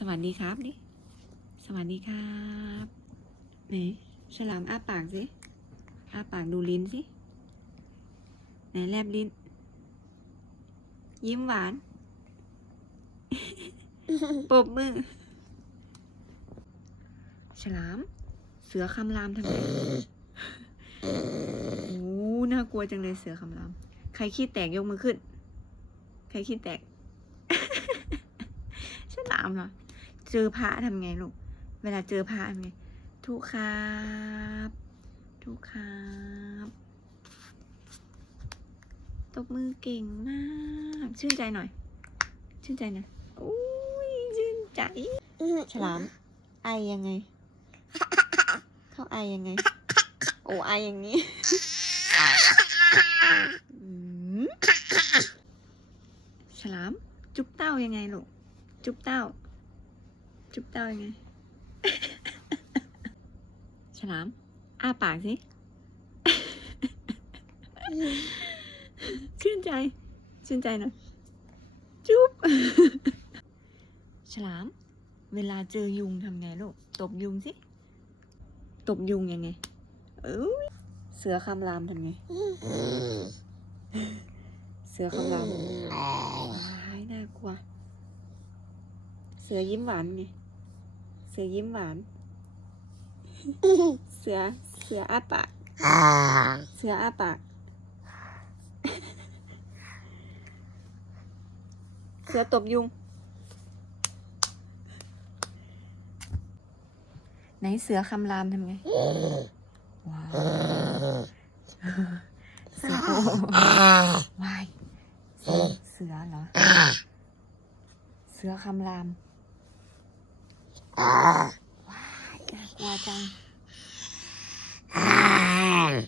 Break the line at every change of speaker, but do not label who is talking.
สวัสดีครับดิสวัสดีครับไหนฉลามอ้าปากสิอ้าปากดูลิ้นสิไหนแลบลิ้น ยิ้มหวานปรบมือ ฉลาม เสือคำรามทำไงโอ้น่ากลัวจังเลยเสือคำราม ใครขี้แตกยกมือขึ้น ใครขี้แตก ฉลามเหรอ เจอพระทำไงลูก เวลาเจอพระทำไง ทุกครับ ทุกครับ ตบมือเก่งมาก ชื่นใจหน่อย ชื่นใจหน่อยอุ้ยชื่นใจ ฉลาม ไอยังไง เขาไอยังไง โอ้ไออย่างนี้อืมฉลาม จุ๊บเต้ายังไงลูก จุ๊บเต้า จุ๊บเต้ายังไง ฉลาม อ้าปากสิชื่นใจ ชื่นใจหน่อย จุ๊บ ฉลาม เวลาเจอยุงทำไงลูก ตบยุงสิ ตบยุงยังไง เอ้ยเสือคำรามทำไง เสือคำรามว้ายน่ากลัว เสือยิ้มหวานไง เสือยิ้มหวาน เสือ เสืออ้าปาก เสืออ้าปาก เสือตบยุง ไหนเสือคำรามทำไง ว้าวเสือโอ้วายเสือเสือเหรอ เสือคำราม Ah. Wow, you're well done. Ah.